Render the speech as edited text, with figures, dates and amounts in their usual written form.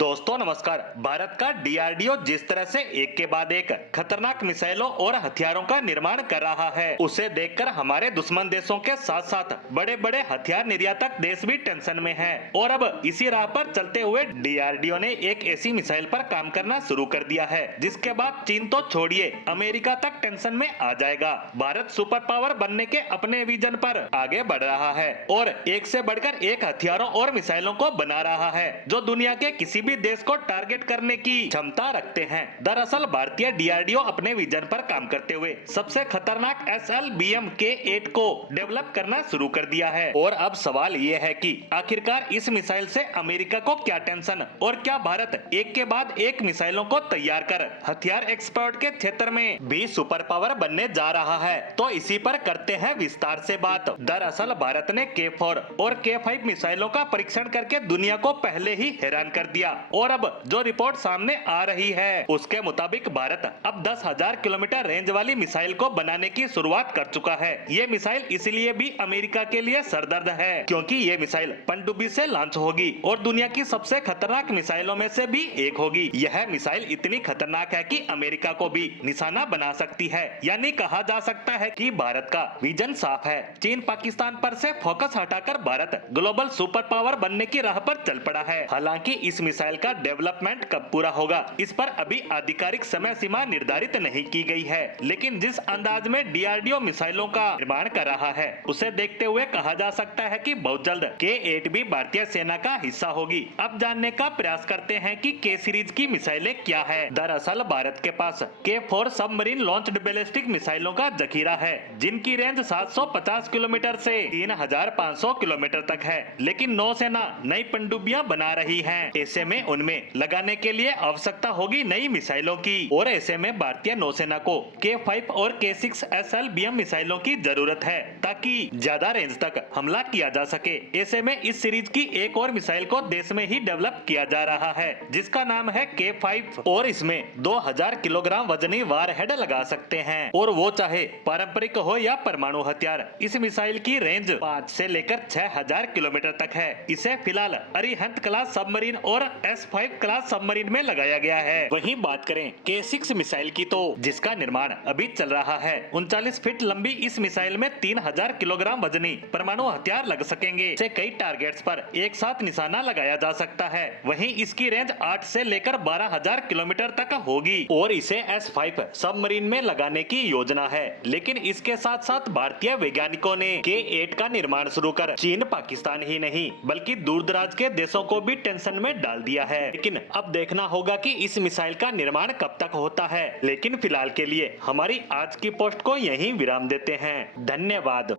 दोस्तों नमस्कार। भारत का डीआरडीओ जिस तरह से एक के बाद एक खतरनाक मिसाइलों और हथियारों का निर्माण कर रहा है, उसे देखकर हमारे दुश्मन देशों के साथ साथ बड़े बड़े हथियार निर्यातक देश भी टेंशन में हैं। और अब इसी राह पर चलते हुए डीआरडीओ ने एक ऐसी मिसाइल पर काम करना शुरू कर दिया है जिसके बाद चीन तो छोड़िए, अमेरिका तक टेंशन में आ जाएगा। भारत सुपर पावर बनने के अपने विजन पर आगे बढ़ रहा है और एक से बढ़कर एक हथियारों और मिसाइलों को बना रहा है जो दुनिया के किसी भी देश को टारगेट करने की क्षमता रखते हैं। दरअसल भारतीय डीआरडीओ अपने विजन पर काम करते हुए सबसे खतरनाक SLBM K8 को डेवलप करना शुरू कर दिया है। और अब सवाल ये है कि आखिरकार इस मिसाइल से अमेरिका को क्या टेंशन और क्या भारत एक के बाद एक मिसाइलों को तैयार कर हथियार एक्सपोर्ट के क्षेत्र में भी सुपर पावर बनने जा रहा है। तो इसी पर करते हैं विस्तार से बात। दरअसल भारत ने K4 और K5 मिसाइलों का परीक्षण करके दुनिया को पहले ही हैरान कर दिया और अब जो रिपोर्ट सामने आ रही है उसके मुताबिक भारत अब 10,000 किलोमीटर रेंज वाली मिसाइल को बनाने की शुरुआत कर चुका है। ये मिसाइल इसलिए भी अमेरिका के लिए सरदर्द है क्योंकि ये मिसाइल पनडुब्बी से लॉन्च होगी और दुनिया की सबसे खतरनाक मिसाइलों में से भी एक होगी। यह मिसाइल इतनी खतरनाक है कि अमेरिका को भी निशाना बना सकती है। यानी कहा जा सकता है कि भारत का विजन साफ है। चीन पाकिस्तान पर से फोकस हटाकर भारत ग्लोबल सुपर पावर बनने की राह पर चल पड़ा है। हालांकि इस मिसाइल का डेवलपमेंट कब पूरा होगा इस पर अभी आधिकारिक समय सीमा निर्धारित नहीं की गई है, लेकिन जिस अंदाज में डीआरडीओ मिसाइलों का निर्माण कर रहा है उसे देखते हुए कहा जा सकता है कि बहुत जल्द K8 भी भारतीय सेना का हिस्सा होगी। अब जानने का प्रयास करते हैं कि K सीरीज की मिसाइलें क्या है। दरअसल भारत के पास K4 सबमरीन लॉन्च्ड बैलिस्टिक मिसाइलों का जखीरा है जिनकी रेंज 750 किलोमीटर से 3,500 किलोमीटर तक है, लेकिन नौसेना नई पनडुब्बियां बना रही है। ऐसे में उनमें लगाने के लिए आवश्यकता होगी नई मिसाइलों की और ऐसे में भारतीय नौसेना को K5 और K6 SLBM मिसाइलों की जरूरत है ताकि ज्यादा रेंज तक हमला किया जा सके। ऐसे में इस सीरीज की एक और मिसाइल को देश में ही डेवलप किया जा रहा है जिसका नाम है K5 और इसमें 2000 किलोग्राम वजनी वारहेड लगा सकते हैं और वो चाहे पारंपरिक हो या परमाणु हथियार। इस मिसाइल की रेंज 5 से लेकर 6000 किलोमीटर तक है। इसे फिलहाल अरिहंत क्लास सबमरीन और S5 क्लास सबमरीन में लगाया गया है। वहीं बात करें K6 मिसाइल की तो जिसका निर्माण अभी चल रहा है, 39 फीट लंबी इस मिसाइल में 3000 किलोग्राम वजनी परमाणु हथियार लग सकेंगे। इसे कई टारगेट्स पर एक साथ निशाना लगाया जा सकता है। वहीं इसकी रेंज 8 से लेकर 12,000 किलोमीटर तक होगी और इसे S5 सबमरीन में लगाने की योजना है। लेकिन इसके साथ साथ भारतीय वैज्ञानिकों ने K8 का निर्माण शुरू कर चीन पाकिस्तान ही नहीं बल्कि दूर दराज के देशों को भी टेंशन में डाल दिया है। लेकिन अब देखना होगा कि इस मिसाइल का निर्माण कब तक होता है। लेकिन फिलहाल के लिए हमारी आज की पोस्ट को यहीं विराम देते हैं। धन्यवाद।